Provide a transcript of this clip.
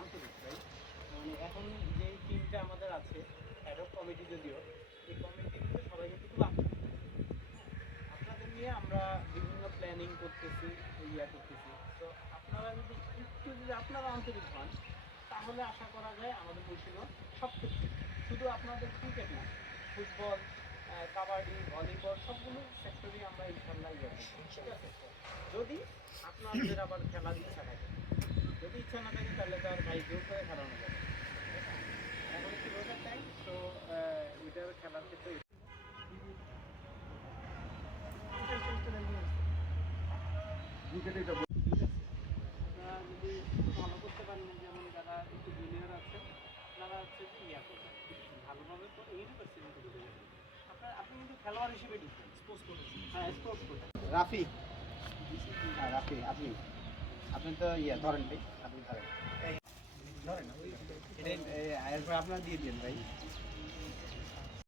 আন্তরিক ভাই। মানে এখন যে টিমটা আমাদের আছে অ্যাডহক কমিটি, যদিও এই কমিটি কিন্তু সবাই কিন্তু খুব আন্তরিক। আপনাদের নিয়ে আমরা বিভিন্ন প্ল্যানিং করতেছি, করতেছি। তো আপনারা যদি আপনারা আন্তরিক হন, তাহলে আশা করা যায় আমাদের মুন্সিগঞ্জ সব ক্ষেত্রে, শুধু আপনাদের ক্রিকেট না, ফুটবল, কাবাডি, ভলিবল সবগুলো সেক্টরেই আমরা ইনশাল্লাহ করব। ঠিক আছে, যদি আপনাদের আবার খেলার ইচ্ছা থাকে। যদি ইচ্ছা না থাকে তাহলে তো আর ভাই জোর করে খেলানো যাবে। এখন একটু রোজার টাইম, তো ওইটার খেলার ক্ষেত্রে আপনারা যদি ভালো করতে পারেন, যেমন যারা একটু জুনিয়র আছে, আপনারা হচ্ছে যে করবেন ভালোভাবে করে ইউনিভার্সিটি করে দেবেন। আপনি কিন্তু খেলোয়াড় হিসেবে ঢুকবেন, স্পোর্টস কোটা। হ্যাঁ, স্পোর্টস কোটা। রাফি, হ্যাঁ রাফি, আপনি তো ধরেন ভাই, আপনি ধরেন, ধরেন এরপর আপনারা দিয়ে দিন ভাই।